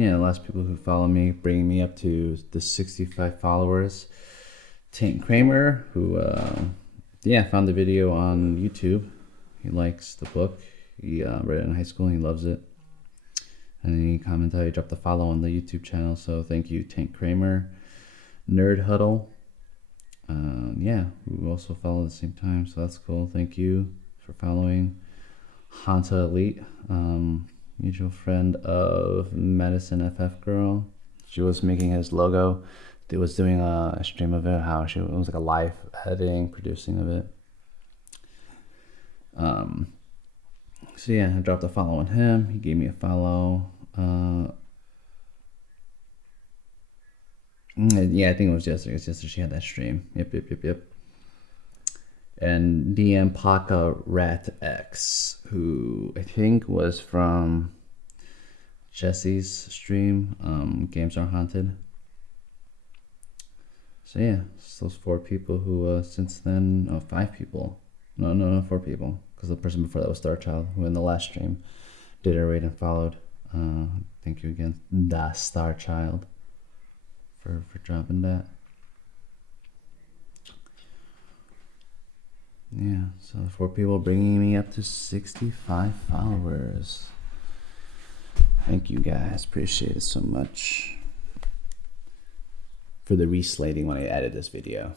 the last people who follow me, bringing me up to the 65 followers. Tank Kramer, who found the video on YouTube. He likes the book. He read it in high school and he loves it. And he commented, he dropped a follow on the YouTube channel. So thank you, Tank Kramer. Nerd Huddle, who also follow at the same time. So that's cool. Thank you for following. Hanta Elite, mutual friend of Medicine FF Girl. She was making his logo. It was doing a stream of it, it was like a live editing, producing of it. I dropped a follow on him. He gave me a follow. I think it was yesterday. She had that stream. Yep. And DM Paka Rat X, who I think was from Jesse's stream. Games Are Haunted. So it's those 4 people who since then, 5 people. No, 4 people. Because the person before that was Starchild, who in the last stream did a raid and followed. Thank you again, Da Starchild, for dropping that. So the 4 people bringing me up to 65 followers. Thank you guys, appreciate it so much. For the reslating when I edit this video.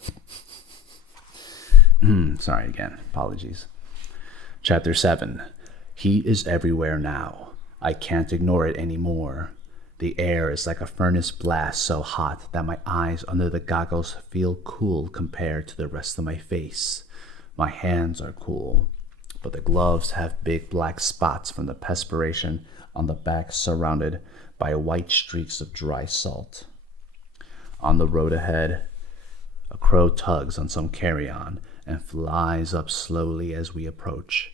Sorry again, apologies. Chapter 7. Heat is everywhere now. I can't ignore it anymore. The air is like a furnace blast so hot that my eyes under the goggles feel cool compared to the rest of my face. My hands are cool, but the gloves have big black spots from the perspiration on the back surrounded by white streaks of dry salt. On the road ahead, a crow tugs on some carry-on and flies up slowly as we approach.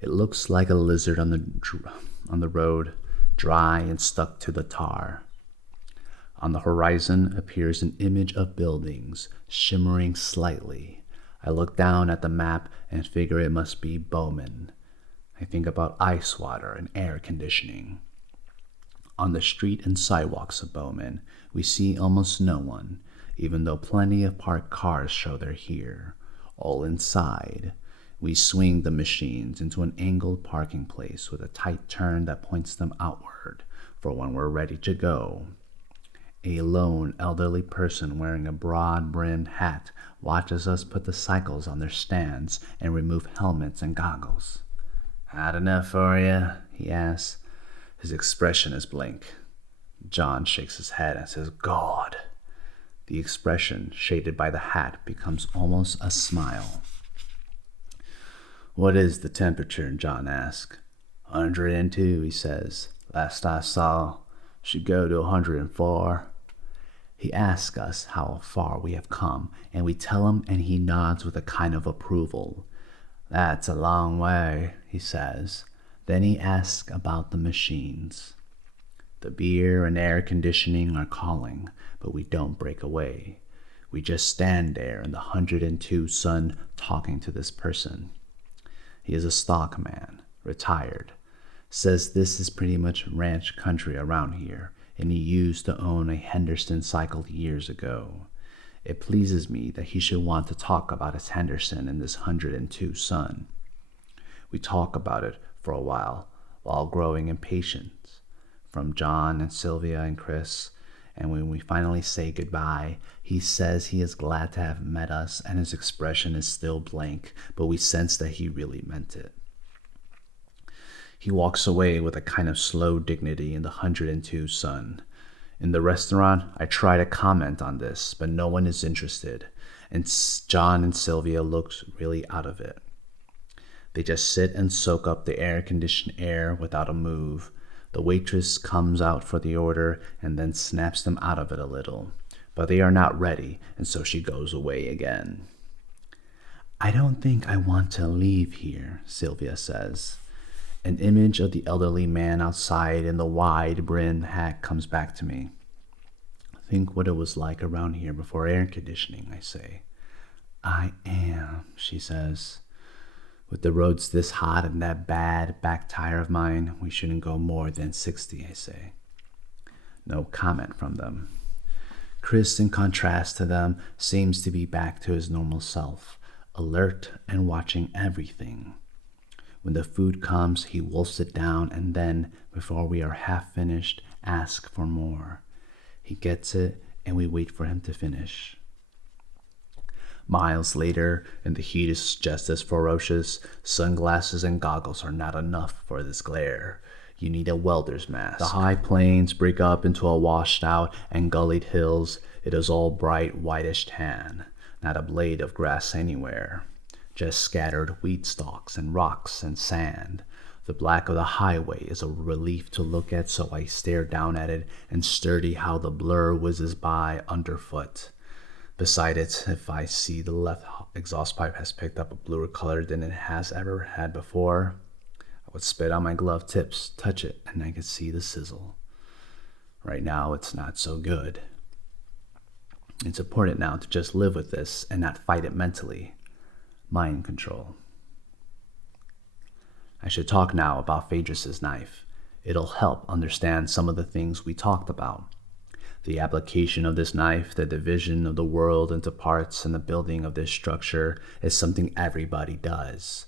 It looks like a lizard on the road, dry and stuck to the tar. On the horizon appears an image of buildings, shimmering slightly. I look down at the map and figure it must be Bowman. I think about ice water and air conditioning. On the street and sidewalks of Bowman, we see almost no one, even though plenty of parked cars show they're here. All inside, we swing the machines into an angled parking place with a tight turn that points them outward for when we're ready to go. A lone elderly person wearing a broad-brimmed hat watches us put the cycles on their stands and remove helmets and goggles. "Hot enough for you?" he asks. His expression is blank. John shakes his head and says, "God." The expression, shaded by the hat, becomes almost a smile. "What is the temperature?" John asks. 102, he says. "Last I saw, should go to 104. He asks us how far we have come, and we tell him, and he nods with a kind of approval. "That's a long way," he says. Then he asks about the machines. The beer and air conditioning are calling, but we don't break away. We just stand there in the 102 sun talking to this person. He is a stockman, retired. Says this is pretty much ranch country around here, and he used to own a Henderson cycle years ago. It pleases me that he should want to talk about his Henderson in this 102 sun. We talk about it for a while growing impatient. From John and Sylvia and Chris, and when we finally say goodbye, he says he is glad to have met us, and his expression is still blank, but we sense that he really meant it. He walks away with a kind of slow dignity in the 102 sun. In the restaurant, I try to comment on this, but no one is interested, and John and Sylvia look really out of it. They just sit and soak up the air-conditioned air without a move. The waitress comes out for the order and then snaps them out of it a little. But they are not ready, and so she goes away again. "I don't think I want to leave here," Sylvia says. An image of the elderly man outside in the wide-brimmed hat comes back to me. "Think what it was like around here before air conditioning," I say. "I am," she says. "With the roads this hot and that bad back tire of mine, we shouldn't go more than 60, I say. No comment from them. Chris, in contrast to them, seems to be back to his normal self, alert and watching everything. When the food comes, he wolfs it down and then, before we are half finished, asks for more. He gets it and we wait for him to finish. Miles later, and the heat is just as ferocious, sunglasses and goggles are not enough for this glare. You need a welder's mask. The high plains break up into a washed out and gullied hills. It is all bright whitish tan, not a blade of grass anywhere, just scattered weed stalks and rocks and sand. The black of the highway is a relief to look at, so I stare down at it and study how the blur whizzes by underfoot. Beside it, if I see the left exhaust pipe has picked up a bluer color than it has ever had before, I would spit on my glove tips, touch it, and I could see the sizzle. Right now, it's not so good. It's important now to just live with this and not fight it mentally. Mind control. I should talk now about Phaedrus's knife. It'll help understand some of the things we talked about. The application of this knife, the division of the world into parts, and the building of this structure is something everybody does.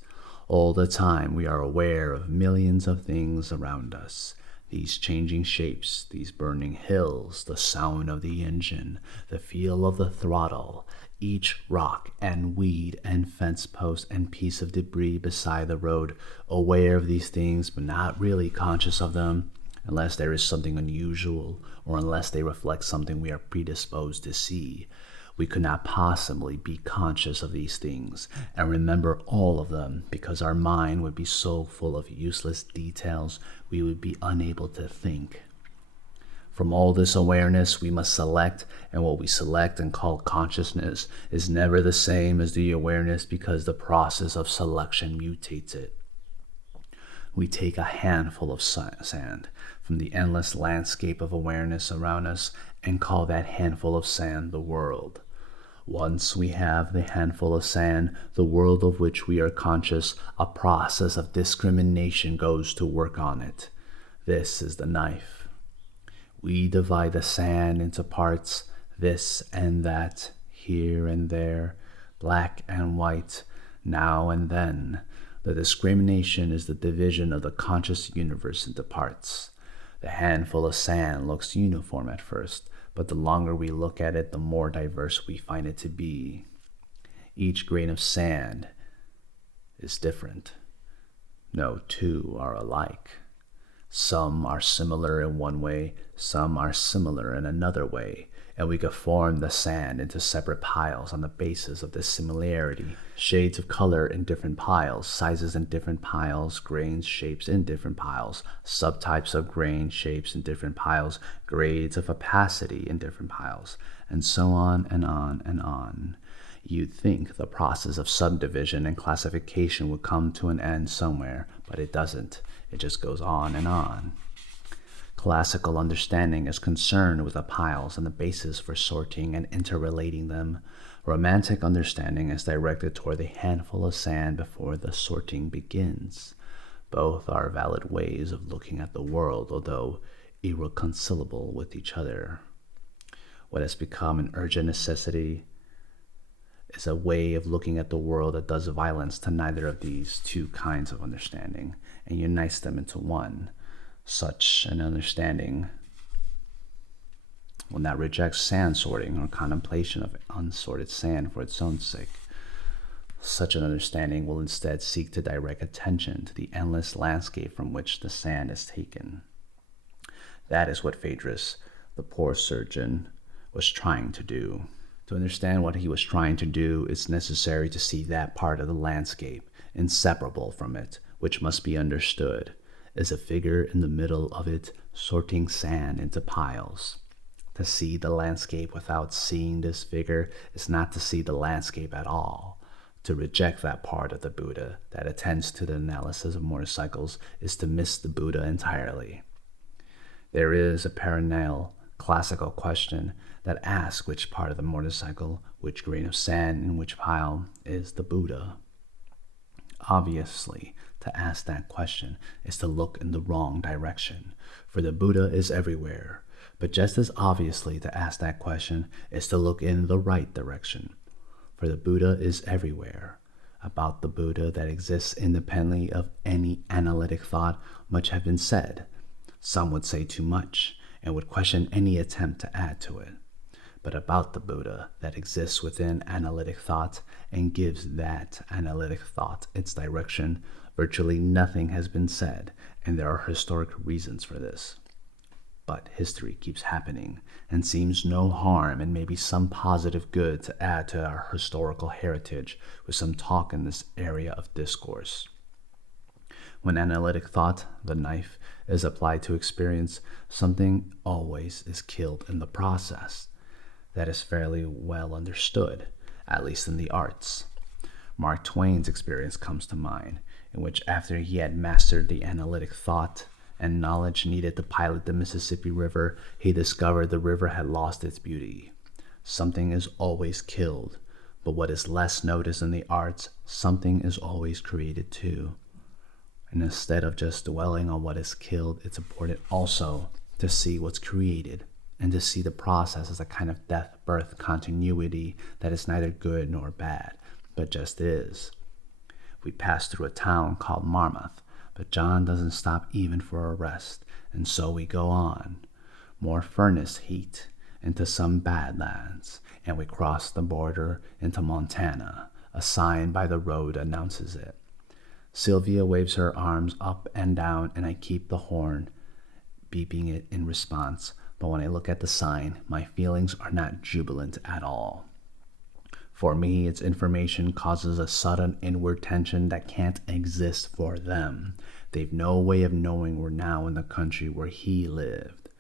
All the time we are aware of millions of things around us. These changing shapes, these burning hills, the sound of the engine, the feel of the throttle, each rock and weed and fence post and piece of debris beside the road, aware of these things but not really conscious of them, unless there is something unusual or unless they reflect something we are predisposed to see. We could not possibly be conscious of these things and remember all of them because our mind would be so full of useless details we would be unable to think. From all this awareness we must select, and what we select and call consciousness is never the same as the awareness because the process of selection mutates it. We take a handful of sand from the endless landscape of awareness around us and call that handful of sand the world. Once we have the handful of sand, the world of which we are conscious, a process of discrimination goes to work on it. This is the knife. We divide the sand into parts, this and that, here and there, black and white, now and then. The discrimination is the division of the conscious universe into parts. The handful of sand looks uniform at first, but the longer we look at it, the more diverse we find it to be. Each grain of sand is different. No two are alike. Some are similar in one way, some are similar in another way, and we could form the sand into separate piles on the basis of this similarity. Shades of color in different piles, sizes in different piles, grains, shapes in different piles, subtypes of grain, shapes in different piles, grades of opacity in different piles, and so on and on and on. You'd think the process of subdivision and classification would come to an end somewhere, but it doesn't. It just goes on and on. Classical understanding is concerned with the piles and the basis for sorting and interrelating them. Romantic understanding is directed toward the handful of sand before the sorting begins. Both are valid ways of looking at the world, although irreconcilable with each other. What has become an urgent necessity is a way of looking at the world that does violence to neither of these two kinds of understanding and unites them into one. Such an understanding will not reject sand sorting or contemplation of unsorted sand for its own sake. Such an understanding will instead seek to direct attention to the endless landscape from which the sand is taken. That is what Phaedrus, the poor surgeon, was trying to do. To understand what he was trying to do, it's necessary to see that part of the landscape, inseparable from it, which must be understood, is a figure in the middle of it, sorting sand into piles. To see the landscape without seeing this figure is not to see the landscape at all. To reject that part of the Buddha that attends to the analysis of motorcycles is to miss the Buddha entirely. There is a perennial classical question that asks which part of the motorcycle, which grain of sand in which pile is the Buddha. Obviously, to ask that question is to look in the wrong direction, for the Buddha is everywhere. But just as obviously to ask that question is to look in the right direction. For the Buddha is everywhere. About the Buddha that exists independently of any analytic thought, much have been said. Some would say too much, and would question any attempt to add to it. But about the Buddha that exists within analytic thought and gives that analytic thought its direction, virtually nothing has been said, and there are historic reasons for this. But history keeps happening, and seems no harm and maybe some positive good to add to our historical heritage with some talk in this area of discourse. When analytic thought, the knife, is applied to experience, something always is killed in the process. That is fairly well understood, at least in the arts. Mark Twain's experience comes to mind, in which after he had mastered the analytic thought and knowledge needed to pilot the Mississippi River, he discovered the river had lost its beauty. Something is always killed, but what is less noticed in the arts, something is always created too. And instead of just dwelling on what is killed, it's important also to see what's created, and to see the process as a kind of death-birth continuity that is neither good nor bad, but just is. We pass through a town called Marmouth, but John doesn't stop even for a rest, and so we go on. More furnace heat into some Badlands, and we cross the border into Montana. A sign by the road announces it. Sylvia waves her arms up and down, and I keep the horn, beeping it in response. But when I look at the sign, my feelings are not jubilant at all. For me, its information causes a sudden inward tension that can't exist for them. They've no way of knowing we're now in the country where he lived.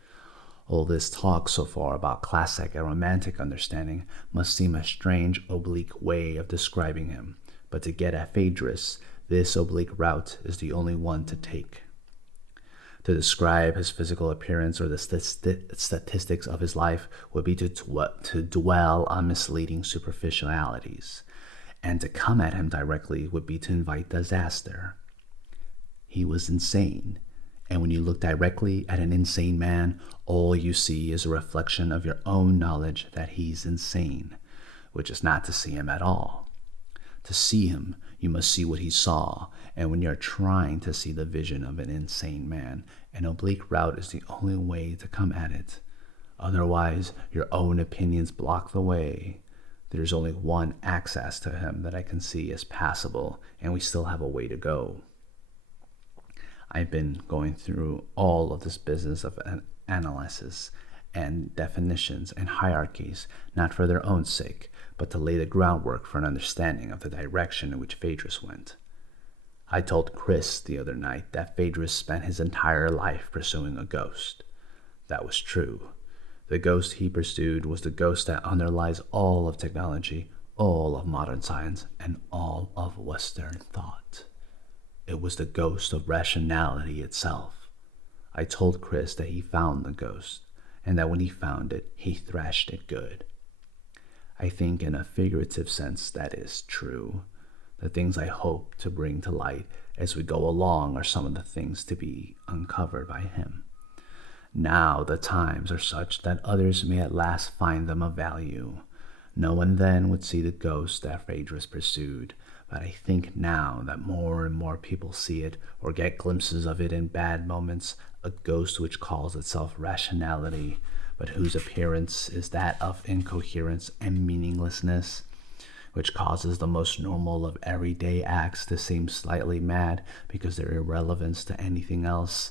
All this talk so far about classic and romantic understanding must seem a strange, oblique way of describing him. But to get at Phaedrus, this oblique route is the only one to take. To describe his physical appearance or the statistics of his life would be to dwell on misleading superficialities, and to come at him directly would be to invite disaster. He was insane, and when you look directly at an insane man, all you see is a reflection of your own knowledge that he's insane, which is not to see him at all. To see him, you must see what he saw, and when you're trying to see the vision of an insane man, an oblique route is the only way to come at it. Otherwise, your own opinions block the way. There's only one access to him that I can see as passable, and we still have a way to go. I've been going through all of this business of analysis and definitions and hierarchies, not for their own sake, but to lay the groundwork for an understanding of the direction in which Phaedrus went. I told Chris the other night that Phaedrus spent his entire life pursuing a ghost. That was true. The ghost he pursued was the ghost that underlies all of technology, all of modern science, and all of Western thought. It was the ghost of rationality itself. I told Chris that he found the ghost, and that when he found it, he thrashed it good. I think in a figurative sense that is true. The things I hope to bring to light as we go along are some of the things to be uncovered by him. Now the times are such that others may at last find them of value. No one then would see the ghost that Phaedrus pursued, but I think now that more and more people see it or get glimpses of it in bad moments, a ghost which calls itself rationality, but whose appearance is that of incoherence and meaninglessness, which causes the most normal of everyday acts to seem slightly mad because their irrelevance to anything else.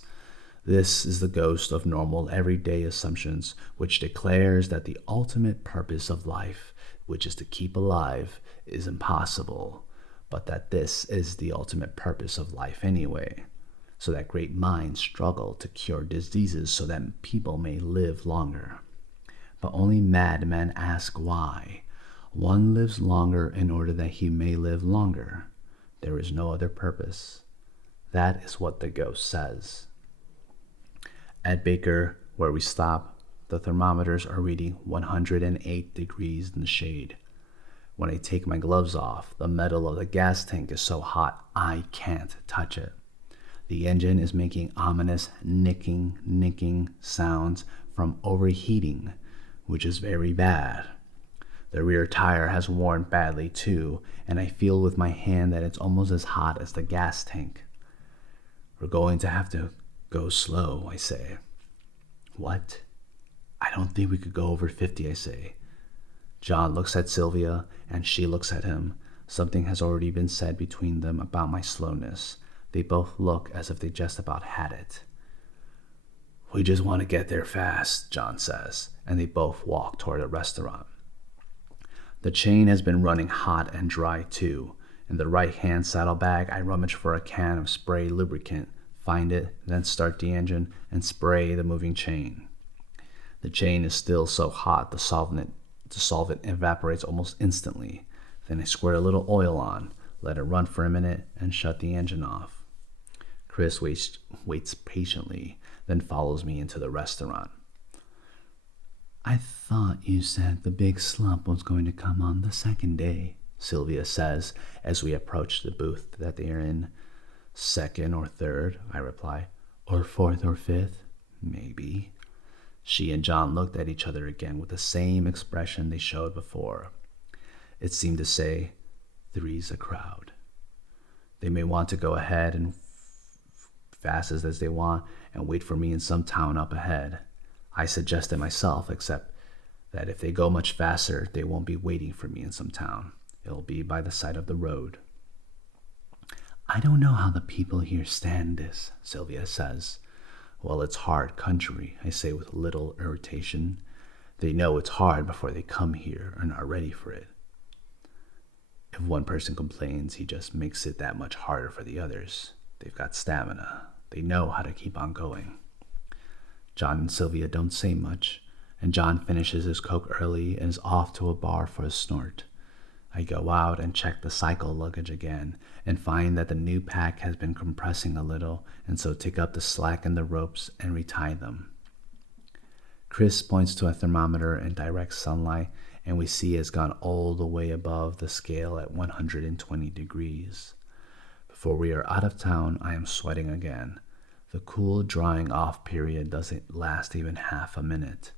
This is the ghost of normal everyday assumptions, which declares that the ultimate purpose of life, which is to keep alive, is impossible, but that this is the ultimate purpose of life anyway, so that great minds struggle to cure diseases so that people may live longer. But only madmen ask why. One lives longer in order that he may live longer. There is no other purpose. That is what the ghost says. At Baker, where we stop, the thermometers are reading 108 degrees in the shade. When I take my gloves off, the metal of the gas tank is so hot I can't touch it. The engine is making ominous nicking sounds from overheating, which is very bad. The rear tire has worn badly too, and I feel with my hand that it's almost as hot as the gas tank. We're going to have to go slow, I say. What? I don't think we could go over 50, I say. John looks at Sylvia, and she looks at him. Something has already been said between them about my slowness. They both look as if they just about had it. We just want to get there fast, John says, and they both walk toward a restaurant. The chain has been running hot and dry too. In the right-hand saddlebag, I rummage for a can of spray lubricant, find it, then start the engine and spray the moving chain. The chain is still so hot the solvent evaporates almost instantly. Then I squirt a little oil on, let it run for a minute, and shut the engine off. Chris waits patiently, then follows me into the restaurant. I thought you said the big slump was going to come on the second day, Sylvia says as we approach the booth that they are in. Second or third, I reply. Or fourth or fifth? Maybe. She and John looked at each other again with the same expression they showed before. It seemed to say, three's a crowd. They may want to go ahead and fast as they want and wait for me in some town up ahead. I suggested myself, except that if they go much faster, they won't be waiting for me in some town. It'll be by the side of the road. I don't know how the people here stand this, Sylvia says. Well, it's hard country, I say with little irritation. They know it's hard before they come here and are ready for it. If one person complains, he just makes it that much harder for the others. They've got stamina. They know how to keep on going. John and Sylvia don't say much, and John finishes his Coke early and is off to a bar for a snort. I go out and check the cycle luggage again and find that the new pack has been compressing a little, and so take up the slack in the ropes and retie them. Chris points to a thermometer in direct sunlight, and we see it's gone all the way above the scale at 120 degrees. Before we are out of town, I am sweating again. The cool drying off period doesn't last even half a minute.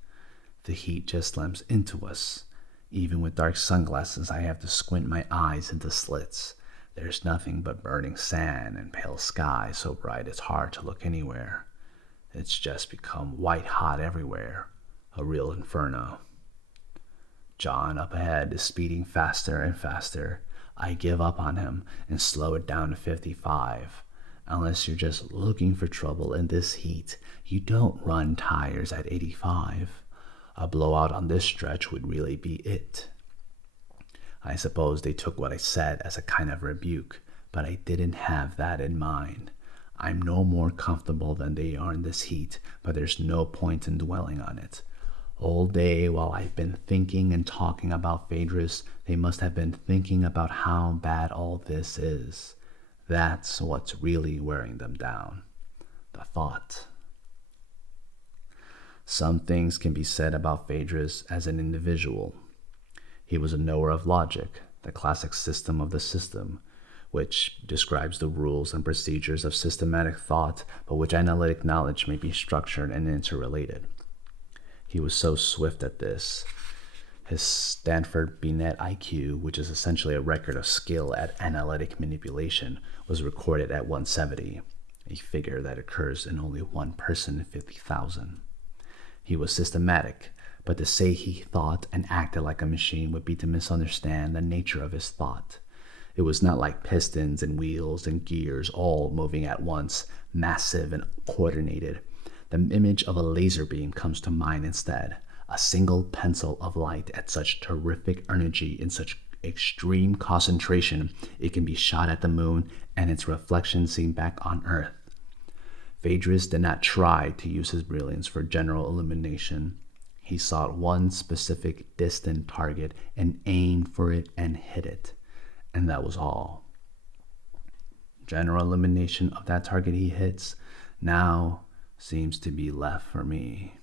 The heat just slams into us. Even with dark sunglasses, I have to squint my eyes into slits. There's nothing but burning sand and pale sky so bright it's hard to look anywhere. It's just become white hot everywhere, a real inferno. John up ahead is speeding faster and faster. I give up on him and slow it down to 55. Unless you're just looking for trouble in this heat, you don't run tires at 85. A blowout on this stretch would really be it. I suppose they took what I said as a kind of rebuke, but I didn't have that in mind. I'm no more comfortable than they are in this heat, but there's no point in dwelling on it. All day while I've been thinking and talking about Phaedrus, they must have been thinking about how bad all this is. That's what's really wearing them down. The thought. Some things can be said about Phaedrus as an individual. He was a knower of logic, the classic system of the system, which describes the rules and procedures of systematic thought, but which analytic knowledge may be structured and interrelated. He was so swift at this. His Stanford Binet IQ, which is essentially a record of skill at analytic manipulation, was recorded at 170, a figure that occurs in only one person in 50,000. He was systematic, but to say he thought and acted like a machine would be to misunderstand the nature of his thought. It was not like pistons and wheels and gears all moving at once, massive and coordinated. The image of a laser beam comes to mind instead, a single pencil of light at such terrific energy in such extreme concentration it can be shot at the moon and its reflection seen back on Earth. Phaedrus did not try to use his brilliance for general illumination. He sought one specific distant target and aimed for it and hit it, and that was all. General illumination of that target he hits now seems to be left for me.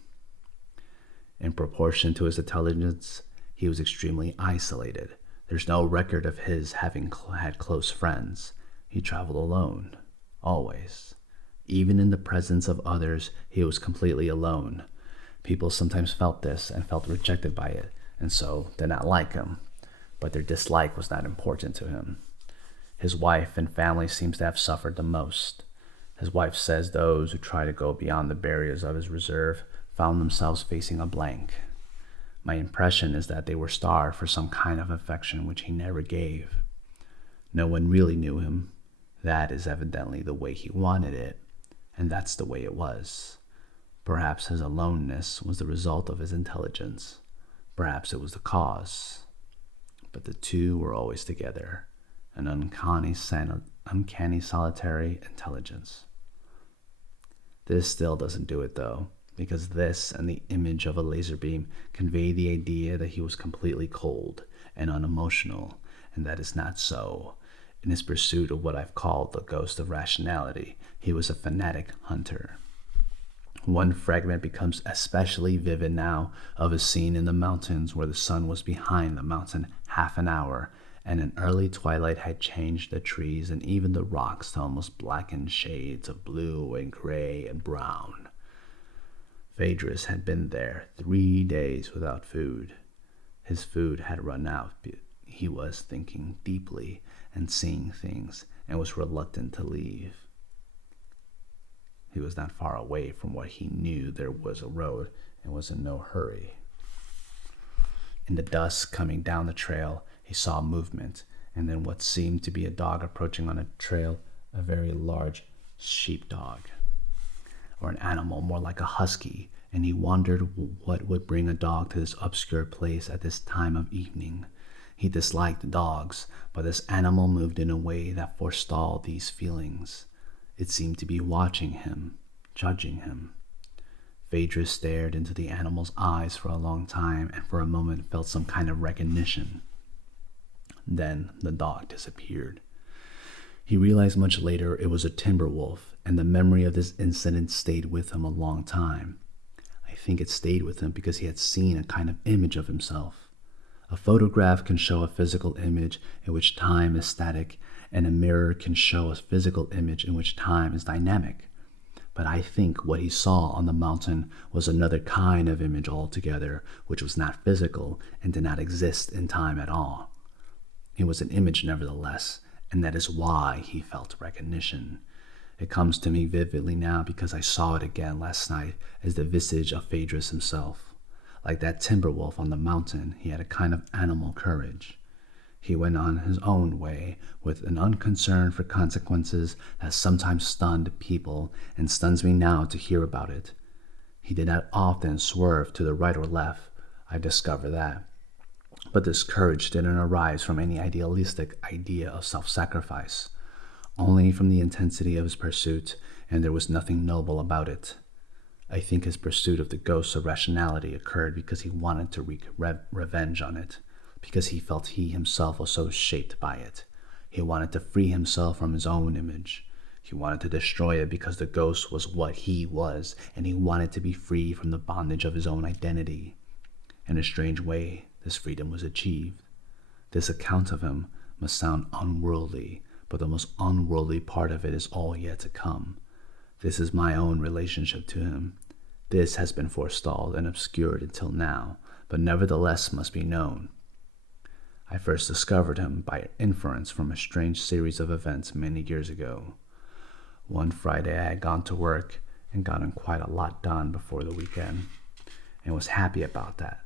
In proportion to his intelligence, he was extremely isolated. There's no record of his having had close friends. He traveled alone, always. Even in the presence of others, he was completely alone. People sometimes felt this and felt rejected by it, and so did not like him, but their dislike was not important to him. His wife and family seems to have suffered the most. His wife says those who try to go beyond the barriers of his reserve found themselves facing a blank. My impression is that they were starved for some kind of affection which he never gave. No one really knew him. That is evidently the way he wanted it, and that's the way it was. Perhaps his aloneness was the result of his intelligence. Perhaps it was the cause. But the two were always together, an uncanny solitary intelligence. This still doesn't do it, though, because this and the image of a laser beam convey the idea that he was completely cold and unemotional, and that is not so. In his pursuit of what I've called the ghost of rationality, he was a fanatic hunter. One fragment becomes especially vivid now of a scene in the mountains where the sun was behind the mountain half an hour, and an early twilight had changed the trees and even the rocks to almost blackened shades of blue and gray and brown. Phaedrus had been there 3 days without food. His food had run out. He was thinking deeply and seeing things and was reluctant to leave. He was not far away from what he knew there was a road and was in no hurry. In the dusk coming down the trail, he saw movement, and then what seemed to be a dog approaching on a trail, a very large sheepdog, or an animal more like a husky, and he wondered what would bring a dog to this obscure place at this time of evening. He disliked dogs, but this animal moved in a way that forestalled these feelings. It seemed to be watching him, judging him. Phaedrus stared into the animal's eyes for a long time and for a moment felt some kind of recognition. Then the dog disappeared. He realized much later it was a timber wolf, and the memory of this incident stayed with him a long time. I think it stayed with him because he had seen a kind of image of himself. A photograph can show a physical image in which time is static, and a mirror can show a physical image in which time is dynamic. But I think what he saw on the mountain was another kind of image altogether, which was not physical and did not exist in time at all. It was an image nevertheless, and that is why he felt recognition. It comes to me vividly now because I saw it again last night as the visage of Phaedrus himself. Like that timber wolf on the mountain, he had a kind of animal courage. He went on his own way with an unconcern for consequences that sometimes stunned people and stuns me now to hear about it. He did not often swerve to the right or left, I discover that. But this courage didn't arise from any idealistic idea of self-sacrifice, only from the intensity of his pursuit, and there was nothing noble about it. I think his pursuit of the ghost of rationality occurred because he wanted to wreak revenge on it, because he felt he himself was so shaped by it. He wanted to free himself from his own image. He wanted to destroy it because the ghost was what he was, and he wanted to be free from the bondage of his own identity. In a strange way, this freedom was achieved. This account of him must sound unworldly, but the most unworldly part of it is all yet to come. This is my own relationship to him. This has been forestalled and obscured until now, but nevertheless must be known. I first discovered him by inference from a strange series of events many years ago. One Friday I had gone to work and gotten quite a lot done before the weekend, and was happy about that.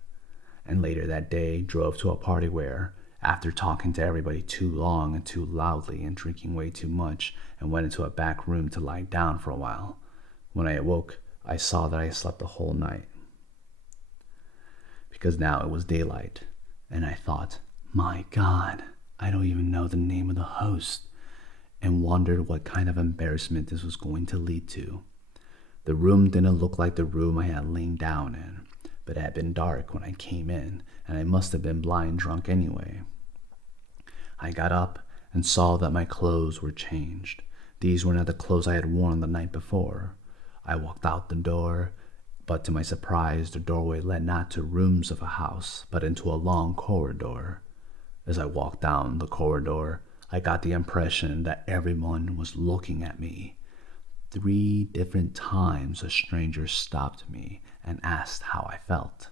And later that day drove to a party where, after talking to everybody too long and too loudly and drinking way too much, and went into a back room to lie down for a while. When I awoke, I saw that I slept the whole night. Because now it was daylight, and I thought, my God, I don't even know the name of the host, and wondered what kind of embarrassment this was going to lead to. The room didn't look like the room I had lain down in, but it had been dark when I came in, and I must have been blind drunk anyway. I got up and saw that my clothes were changed. These were not the clothes I had worn the night before. I walked out the door, but to my surprise, the doorway led not to rooms of a house, but into a long corridor. As I walked down the corridor, I got the impression that everyone was looking at me. 3 different times a stranger stopped me and asked how I felt.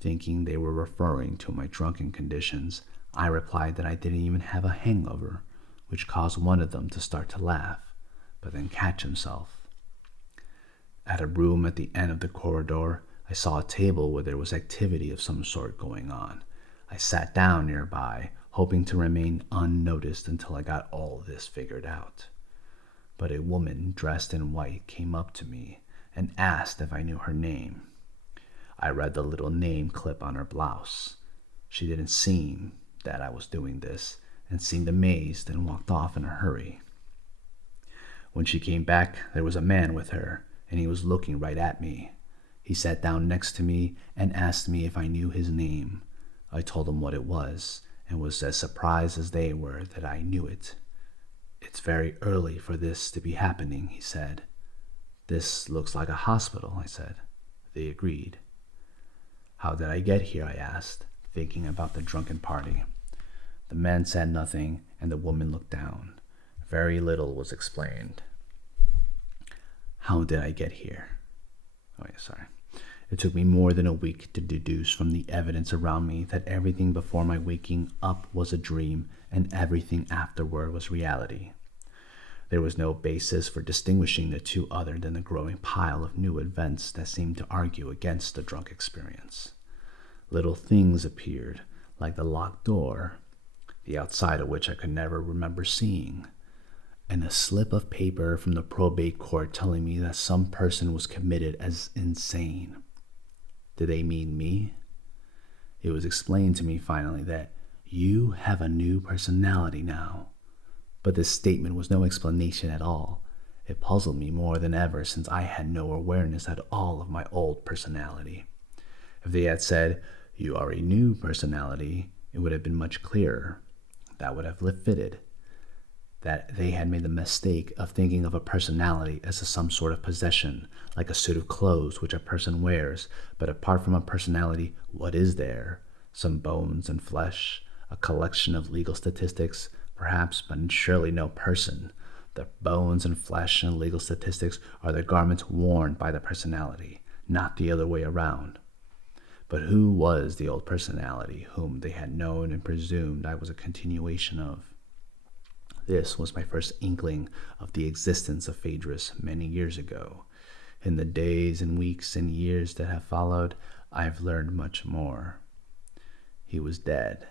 Thinking they were referring to my drunken conditions, I replied that I didn't even have a hangover, which caused one of them to start to laugh, but then catch himself. At a room at the end of the corridor, I saw a table where there was activity of some sort going on. I sat down nearby, hoping to remain unnoticed until I got all this figured out. But a woman dressed in white came up to me and asked if I knew her name. I read the little name clip on her blouse. She didn't seem that I was doing this and seemed amazed and walked off in a hurry. When she came back, there was a man with her, and he was looking right at me. He sat down next to me and asked me if I knew his name. I told him what it was and was as surprised as they were that I knew it. "It's very early for this to be happening," he said. "This looks like a hospital," I said. They agreed. "How did I get here?" I asked, thinking about the drunken party. The man said nothing, and the woman looked down. Very little was explained. How did I get here? It took me more than a week to deduce from the evidence around me that everything before my waking up was a dream and everything afterward was reality. There was no basis for distinguishing the two other than the growing pile of new events that seemed to argue against the drunk experience. Little things appeared, like the locked door, the outside of which I could never remember seeing, and a slip of paper from the probate court telling me that some person was committed as insane. Did they mean me? It was explained to me finally that you have a new personality now. But this statement was no explanation at all. It puzzled me more than ever since I had no awareness at all of my old personality. If they had said, "You are a new personality," it would have been much clearer. That would have fitted. That they had made the mistake of thinking of a personality as some sort of possession, like a suit of clothes which a person wears. But apart from a personality, what is there? Some bones and flesh, a collection of legal statistics, perhaps, but surely no person. The bones and flesh and legal statistics are the garments worn by the personality, not the other way around. But who was the old personality whom they had known and presumed I was a continuation of? This was my first inkling of the existence of Phaedrus many years ago. In the days and weeks and years that have followed, I have learned much more. He was dead,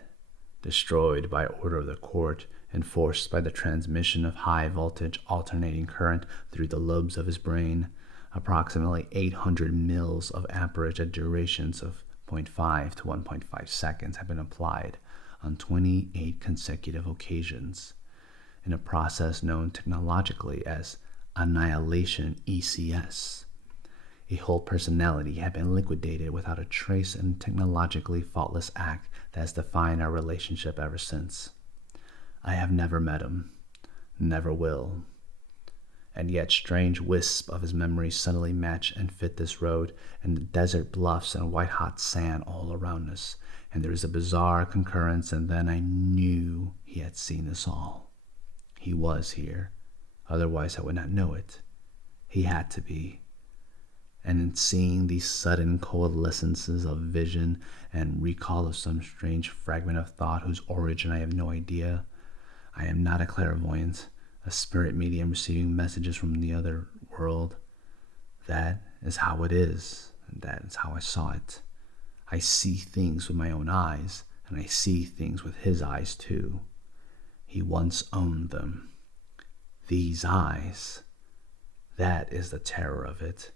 destroyed by order of the court and forced by the transmission of high-voltage alternating current through the lobes of his brain. Approximately 800 mils of amperage at durations of 0.5 to 1.5 seconds have been applied on 28 consecutive occasions, in a process known technologically as annihilation ECS. A whole personality had been liquidated without a trace in a technologically faultless act that has defined our relationship ever since. I have never met him, never will. And yet strange wisps of his memory suddenly match and fit this road and the desert bluffs and white-hot sand all around us. And there is a bizarre concurrence, and then I knew he had seen us all. He was here, otherwise I would not know it. He had to be. And in seeing these sudden coalescences of vision and recall of some strange fragment of thought whose origin I have no idea, I am not a clairvoyant, a spirit medium receiving messages from the other world. That is how it is, and that is how I saw it. I see things with my own eyes, and I see things with his eyes too. He once owned them. These eyes. That is the terror of it.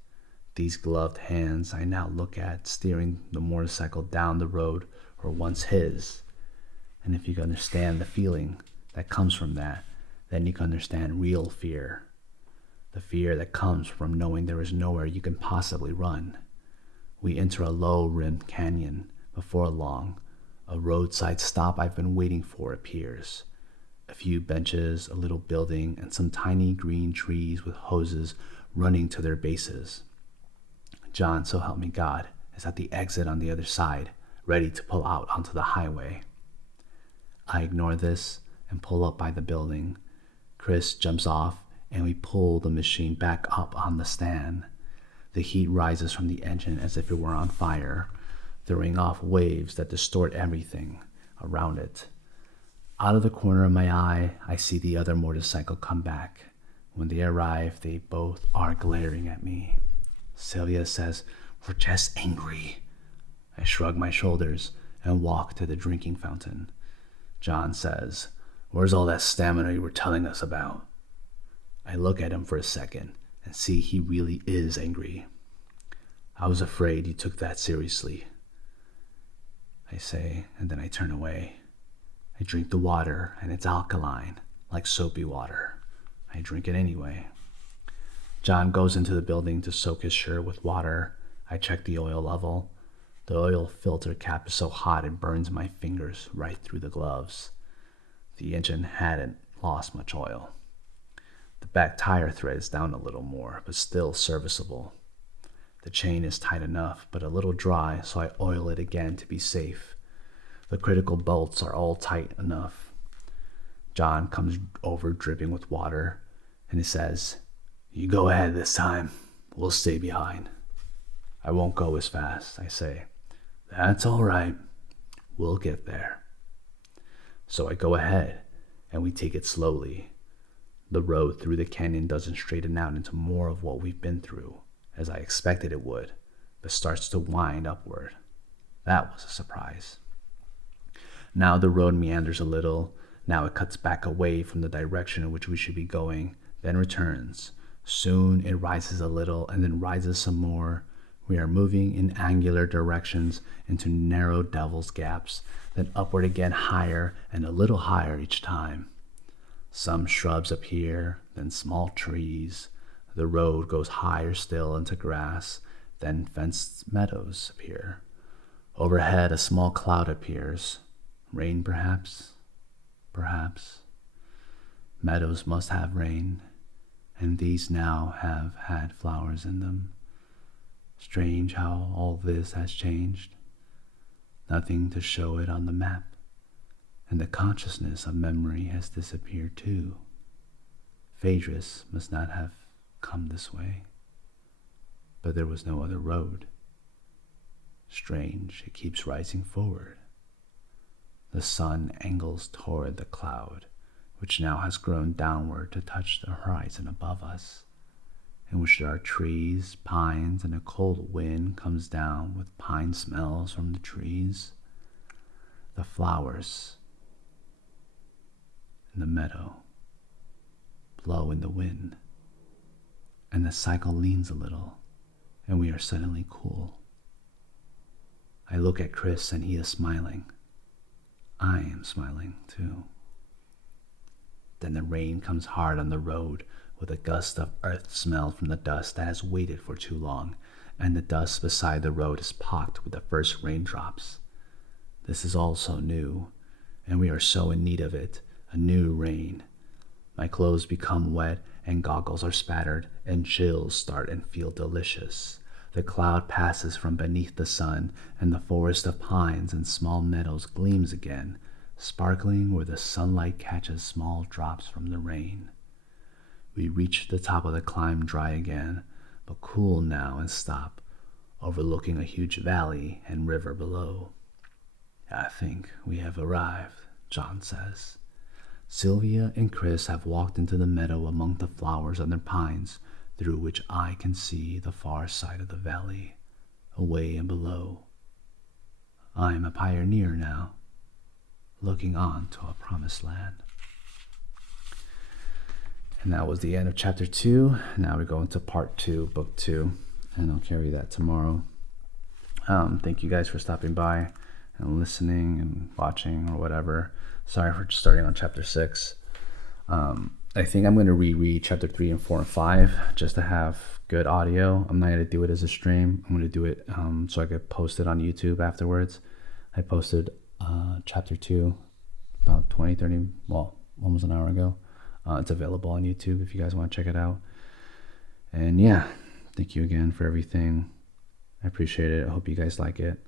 These gloved hands I now look at steering the motorcycle down the road were once his. And if you can understand the feeling that comes from that, then you can understand real fear. The fear that comes from knowing there is nowhere you can possibly run. We enter a low-rimmed canyon. Before long, a roadside stop I've been waiting for appears. A few benches, a little building, and some tiny green trees with hoses running to their bases. John, so help me God, is at the exit on the other side, ready to pull out onto the highway. I ignore this and pull up by the building. Chris jumps off and we pull the machine back up on the stand. The heat rises from the engine as if it were on fire, throwing off waves that distort everything around it. Out of the corner of my eye, I see the other motorcycle come back. When they arrive, they both are glaring at me. Sylvia says, "We're just angry." I shrug my shoulders and walk to the drinking fountain. John says, "Where's all that stamina you were telling us about?" I look at him for a second and see he really is angry. "I was afraid you took that seriously," I say, and then I turn away. I drink the water, and it's alkaline, like soapy water. I drink it anyway. John goes into the building to soak his shirt with water. I check the oil level. The oil filter cap is so hot it burns my fingers right through the gloves. The engine hadn't lost much oil. The back tire thread is down a little more, but still serviceable. The chain is tight enough, but a little dry, so I oil it again to be safe. The critical bolts are all tight enough. John comes over dripping with water, and he says, "You go ahead this time. We'll stay behind." "I won't go as fast," I say. "That's all right. We'll get there." So I go ahead, and we take it slowly. The road through the canyon doesn't straighten out into more of what we've been through, as I expected it would, but starts to wind upward. That was a surprise. Now the road meanders a little. Now it cuts back away from the direction in which we should be going, then returns. Soon it rises a little and then rises some more. We are moving in angular directions into narrow devil's gaps, then upward again higher and a little higher each time. Some shrubs appear, then small trees. The road goes higher still into grass, then fenced meadows appear. Overhead a small cloud appears. Rain perhaps? Perhaps. Meadows must have rain, and these now have had flowers in them. Strange how all this has changed. Nothing to show it on the map, and the consciousness of memory has disappeared too. Phaedrus must not have come this way, but there was no other road. Strange, it keeps rising forward. The sun angles toward the cloud, which now has grown downward to touch the horizon above us, in which there are trees, pines, and a cold wind comes down with pine smells from the trees. The flowers in the meadow blow in the wind, and the cycle leans a little, and we are suddenly cool. I look at Chris, and he is smiling. I am smiling too. Then the rain comes hard on the road with a gust of earth smell from the dust that has waited for too long, and the dust beside the road is pocked with the first raindrops. This is all so new, and we are so in need of it, a new rain. My clothes become wet, and goggles are spattered, and chills start and feel delicious. The cloud passes from beneath the sun, and the forest of pines and small meadows gleams again, sparkling where the sunlight catches small drops from the rain. We reach the top of the climb dry again, but cool now, and stop, overlooking a huge valley and river below. "I think we have arrived," John says. Sylvia and Chris have walked into the meadow among the flowers and the pines, through which I can see the far side of the valley, away and below. I am a pioneer now, looking on to a promised land. And that was the end of chapter 2. Now we go into part 2, book 2, and I'll carry that tomorrow. Thank you guys for stopping by and listening and watching or whatever. Sorry for starting on chapter 6. I think I'm going to reread chapter 3 and 4 and 5 just to have good audio. I'm not going to do it as a stream. I'm going to do it so I could post it on YouTube afterwards. I posted chapter 2 about 30, almost an hour ago. It's available on YouTube if you guys want to check it out. And yeah, thank you again for everything. I appreciate it. I hope you guys like it.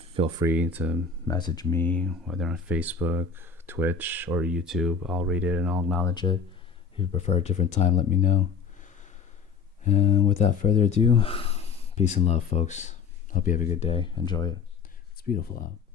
Feel free to message me, whether on Facebook, Twitch, or YouTube. I'll read it and I'll acknowledge it. If you prefer a different time, let me know. And without further ado, peace and love, folks. Hope you have a good day. Enjoy it. It's beautiful out.